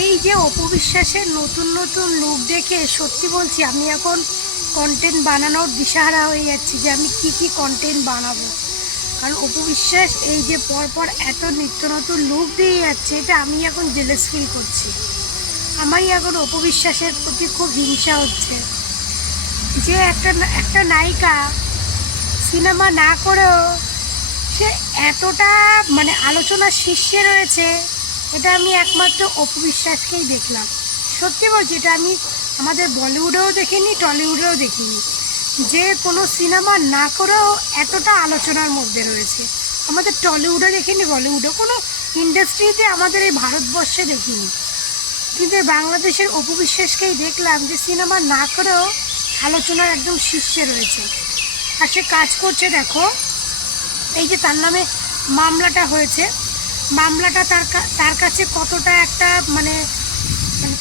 এই যে অপু বিশ্বাসের নতুন নতুন লুক দেখে সত্যি বলছি আমি এখন কন্টেন্ট বানানোর দিশাহারা হয়ে যাচ্ছি যে আমি কি কন্টেন্ট বানাবো। কারণ অপু বিশ্বাস এই যে পরপর এত নিত্য নতুন লুক দিয়ে যাচ্ছে, এটা আমি এখন জেলাস ফিল করছি। আমারই এখন অপু বিশ্বাসের প্রতি খুব হিংসা হচ্ছে যে একটা নায়িকা সিনেমা না করেও সে এতটা মানে আলোচনার শীর্ষে রয়েছে। এটা আমি একমাত্র অপু বিশ্বাসকেই দেখলাম। সত্যি বলছি, এটা আমি আমাদের বলিউডেও দেখিনি, টলিউডেও দেখিনি যে কোনো সিনেমা না করেও এতটা আলোচনার মধ্যে রয়েছে। আমাদের টলিউডে দেখিনি, বলিউডে কোনো ইন্ডাস্ট্রিতে আমাদের এই ভারতবর্ষে দেখিনি, কিন্তু বাংলাদেশের অপু বিশ্বাসকেই দেখলাম যে সিনেমা না করেও আলোচনার একদম শীর্ষে রয়েছে। আর সে কাজ করছে, দেখো এই যে তার নামে মামলাটা হয়েছে, মামলাটা তার কাছে কতটা একটা মানে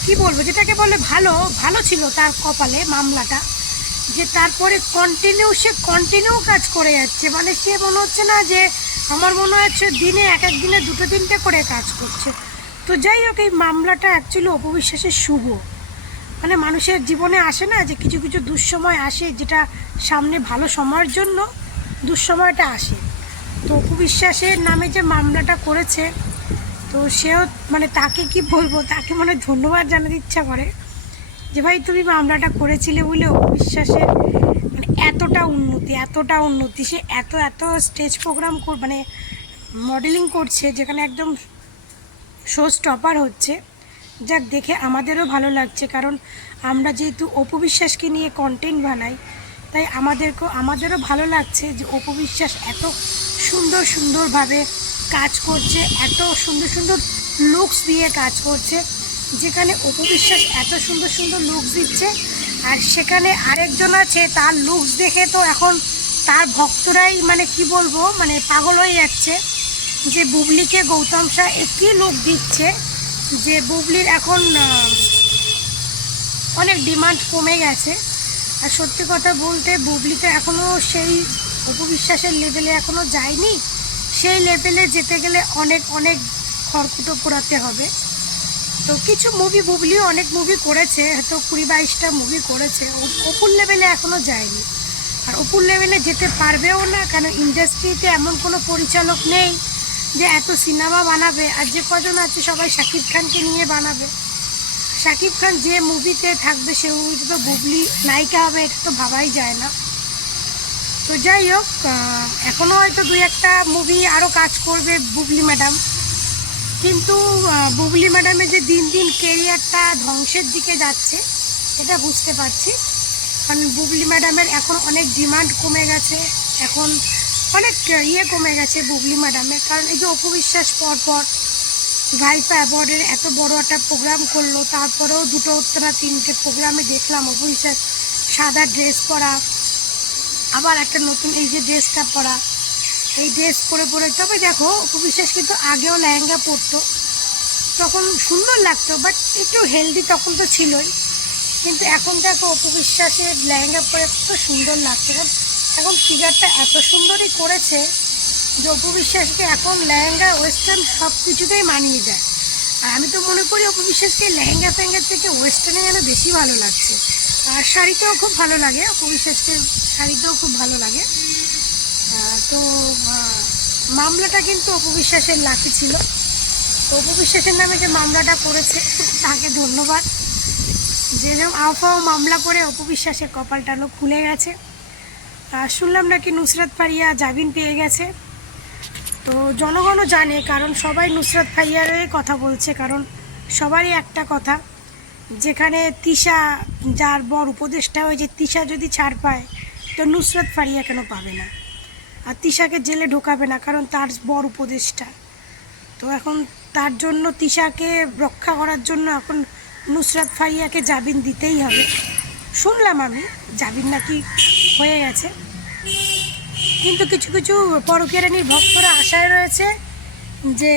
কি বলবো, যেটাকে বলে ভালো ছিল তার কপালে মামলাটা, যে তারপরে কন্টিনিউ কাজ করে যাচ্ছে। মানে সে মনে হচ্ছে না যে, আমার মনে হচ্ছে দিনে এক দিনে দুটো তিনটে করে কাজ করছে। তো যাই হোক, এই মামলাটা অ্যাকচুয়ালি অপু বিশ্বাসের শুভ। মানে মানুষের জীবনে আসে না যে কিছু কিছু দুঃসময় আসে, যেটা সামনে ভালো সময়ের জন্য দুঃসময়টা আসে। তো অপু বিশ্বাসের নামে যে মামলাটা করেছে, তো সেও মানে তাকে কি বলবো, তাকে মানে ধন্যবাদ জানাতে ইচ্ছা করে যে ভাই তুমি মামলাটা করেছিলে বলে অপু বিশ্বাসের মানে এতটা উন্নতি। সে এত স্টেজ প্রোগ্রাম মানে মডেলিং করছে, যেখানে একদম শো স্টপার হচ্ছে। যাক, দেখে আমাদেরও ভালো লাগছে, কারণ আমরা যেহেতু অপু বিশ্বাসকে নিয়ে কন্টেন্ট বানাই, তাই আমাদেরও ভালো লাগছে যে অপু বিশ্বাস এত সুন্দরভাবে কাজ করছে, এত সুন্দর লুকস দিয়ে কাজ করছে। যেখানে অপু বিশ্বাস এত সুন্দর লুকস দিচ্ছে, আর সেখানে আরেকজন আছে, তার লুকস দেখে তো এখন তার ভক্তরাই মানে কি বলবো, মানে পাগল হয়ে যাচ্ছে যে বুবলিকে গৌতম শাহ একই লুক দিচ্ছে, যে বুবলির এখন অনেক ডিমান্ড কমে গেছে। আর সত্যি কথা বলতে বুবলি তো এখনও সেই অপু বিশ্বাসের লেভেলে এখনও যায়নি। সেই লেভেলে যেতে গেলে অনেক খড়কুটো পোড়াতে হবে। তো কিছু মুভি বুবলিও অনেক মুভি করেছে, হয়তো 20-22টা মুভি করেছে, অপুর লেভেলে এখনও যায়নি। আর অপুর লেভেলে যেতে পারবেও না, কারণ ইন্ডাস্ট্রিতে এমন কোনো পরিচালক নেই যে এত সিনেমা বানাবে। আর যে কজন আছে সবাই শাকিব খানকে নিয়ে বানাবে। শাকিব খান যে মুভিতে থাকবে সে মুভিতে তো বুবলি নায়িকা হবে, এটা তো ভাবাই যায় না। তো যাই হোক, এখনও হয়তো 2-1টা মুভি আরও কাজ করবে বুবলি ম্যাডাম, কিন্তু বুবলি ম্যাডামের যে দিন কেরিয়ারটা ধ্বংসের দিকে যাচ্ছে এটা বুঝতে পারছি। কারণ বুবলি ম্যাডামের এখন অনেক ডিমান্ড কমে গেছে, এখন অনেক কমে গেছে বুবলি ম্যাডামের। কারণ এই যে অপু বিশ্বাস পরপর ভাইপা অ্যাওয়ার্ডের এত বড় একটা প্রোগ্রাম করলো, তারপরেও 2-3টে প্রোগ্রামে দেখলাম অপু বিশ্বাস সাদা ড্রেস পরা, আবার একটা নতুন এই যে ড্রেসটা পরা, এই ড্রেস পরে তবে দেখো অপু বিশ্বাস কিন্তু আগেও লেহেঙ্গা পরতো, তখন সুন্দর লাগতো, বাট একটু হেলদি তখন তো ছিলই। কিন্তু এখন দেখো অপু বিশ্বাসের লেহেঙ্গা পরে কত সুন্দর লাগছে। কারণ এখন ফিগারটা এত সুন্দরই করেছে যে অপু বিশ্বাসকে এখন লেহেঙ্গা ওয়েস্টার্ন সব কিছুতেই মানিয়ে যায়। আর আমি তো মনে করি অপু বিশ্বাসকে লেহেঙ্গা ফেহেঙ্গার থেকে ওয়েস্টার্নে যেন বেশি ভালো লাগছে। আর শাড়িতেও খুব ভালো লাগে, অপু বিশ্বাসকে শাড়িতেও খুব ভালো লাগে। তো মামলাটা কিন্তু অপু বিশ্বাসের লাকি ছিল। তো অপু বিশ্বাসের নামে যে মামলাটা করেছে তাকে ধন্যবাদ। যেরকম আফাও মামলা করে অপু বিশ্বাসের কপালটানো খুলে গেছে। শুনলাম নাকি নুসরাত ফারিয়া জামিন পেয়ে গেছে। তো জনগণও জানে, কারণ সবাই নুসরাত ফারিয়ারই কথা বলছে। কারণ সবারই একটা কথা, যেখানে তিশা যার বর উপদেষ্টা হয়ে, যে তিশা যদি ছাড় পায় তো নুসরাত ফারিয়া কেন পাবে না? আর তিশাকে জেলে ঢোকাবে না, কারণ তার বর উপদেষ্টা। তো এখন তার জন্য তিশাকে রক্ষা করার জন্য এখন নুসরাত ফারিয়াকে জামিন দিতেই হবে। শুনলাম আমি জামিন নাকি হয়ে গেছে, কিন্তু কিছু পরকীয়ারানির ভক্তরা আশায় রয়েছে যে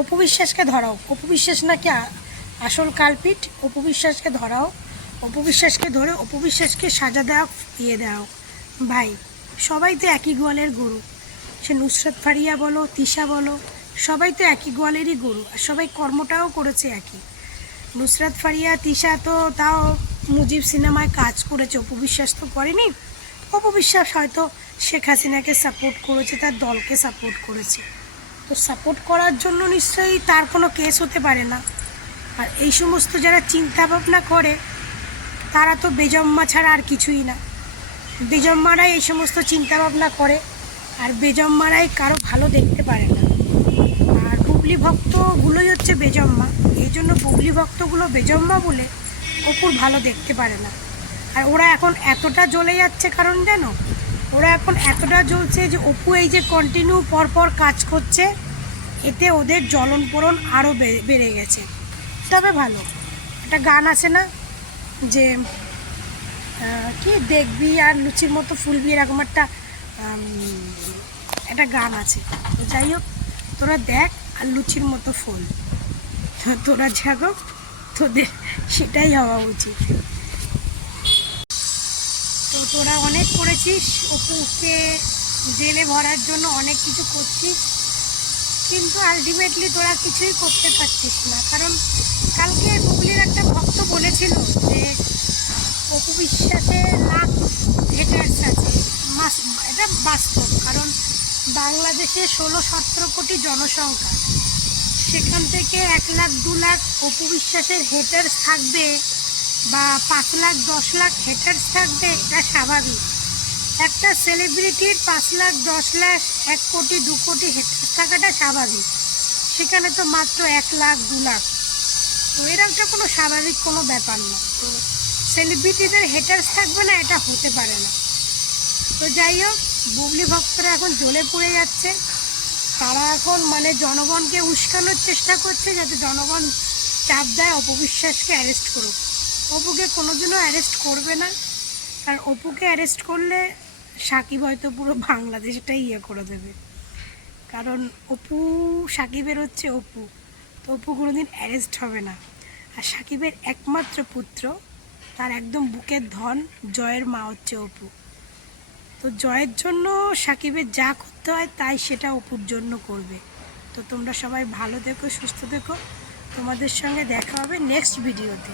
অপু বিশ্বাসকে ধরাও, অপু বিশ্বাস নাকি আসল কালপিট, অপু বিশ্বাসকে ধরাও, অপু বিশ্বাসকে ধরে অপু বিশ্বাসকে সাজা দেওয়া দেওয়া। ভাই সবাই তো একই গোয়ালের গরু, সে নুসরাত ফারিয়া বলো, তিশা বলো, সবাই তো একই গোয়ালেরই গরু, আর সবাই কর্মটাও করেছে একই। নুসরাত ফারিয়া তিশা তো তাও মুজিব সিনেমায় কাজ করেছে, অপু বিশ্বাস তো করেনি। অপু বিশ্বাস হয়তো শেখ হাসিনাকে সাপোর্ট করেছে, তার দলকে সাপোর্ট করেছে, তো সাপোর্ট করার জন্য নিশ্চয়ই তার কোনো কেস হতে পারে না। আর এই সমস্ত যারা চিন্তা ভাবনা করে তারা তো বেজম্মা ছাড়া আর কিছুই না। বেজম্মারাই এই সমস্ত চিন্তা ভাবনা করে, আর বেজম্মারাই কারো ভালো দেখতে পারে না। আর বুবলি ভক্তগুলোই হচ্ছে বেজম্মা, এই জন্য বুবলি ভক্তগুলো বেজম্মা বলে অপুর ভালো দেখতে পারে না। আর ওরা এখন এতটা জ্বলে যাচ্ছে কারণ জানো, ওরা এখন এতটা জ্বলছে যে অপু এই যে কন্টিনিউ পরপর কাজ করছে, এতে ওদের জ্বলন পোড়ন আরও বেড়ে গেছে। তবে ভালো একটা গান আছে না যে কি দেখবি আর লুচির মতো ফুলবি, এরকম একটা গান আছে। তো যাই হোক, তোরা দেখ আর লুচির মতো ফুল, তোরা জাগো, তোদের সেটাই হওয়া উচিত। তো তোরা অনেক করেছিস, অপুকে জেলে ভরার জন্য অনেক কিছু করছিস, কিন্তু আলটিমেটলি তোরা কিছুই করতে পারছিস না। কারণ কালকে বুবলির একটা ভক্ত বলেছিল যে অপু বিশ্বাসের লাখ হেটার্স আছে, এটা বাস্তব। কারণ বাংলাদেশে 16-17 কোটি জনসংখ্যা, সেখান থেকে 1 লাখ 2 লাখ অপু বিশ্বাসের হেটার্স থাকবে, বা 5 লাখ 10 লাখ হেটার্স থাকবে, এটা স্বাভাবিক। একটা সেলিব্রিটির 5 লাখ 10 লাখ 1 কোটি 2 কোটি হেটার্স থাকাটা স্বাভাবিক, সেখানে তো মাত্র 1 লাখ 2 লাখ। তো এরকমটা কোনো স্বাভাবিক কোনো ব্যাপার না। তো সেলিব্রিটিদের হেটার্স থাকবে না, এটা হতে পারে না। তো যাই হোক, বুবলি ভক্তরা এখন জ্বলে পড়ে যাচ্ছে। তারা এখন মানে জনগণকে উস্কানোর চেষ্টা করছে যাতে জনগণ চাপ দেয় অপবিশ্বাসকে অ্যারেস্ট করুক। অপুকে কোনোদিনও অ্যারেস্ট করবে না, কারণ অপুকে অ্যারেস্ট করলে সাকিব হয়তো পুরো বাংলাদেশটাই করে দেবে। কারণ অপু সাকিবের হচ্ছে অপু, তো অপু কোনোদিন অ্যারেস্ট হবে না। আর সাকিবের একমাত্র পুত্র, তার একদম বুকের ধন, জয়ের মা হচ্ছে অপু। তো জয়ের জন্য সাকিবের যা করতে হয় তাই সেটা অপুর জন্য করবে। তো তোমরা সবাই ভালো থেকো, সুস্থ থেকো, তোমাদের সঙ্গে দেখা হবে নেক্সট ভিডিওতে।